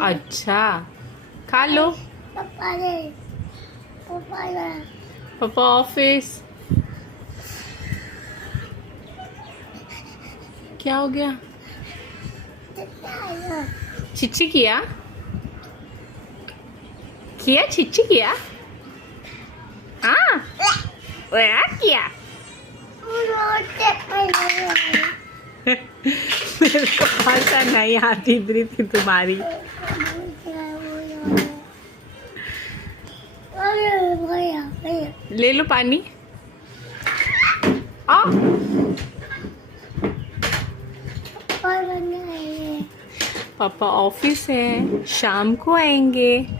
अच्छा, खा लो। पापा ऑफिस। क्या हो गया? चिच्ची किया? किया चिच्ची किया? हाँ, किया। मेरे को भाषा नहीं आती प्रीति तुम्हारी। ले लो पानी। आ पापा ऑफिस है, शाम को आएंगे।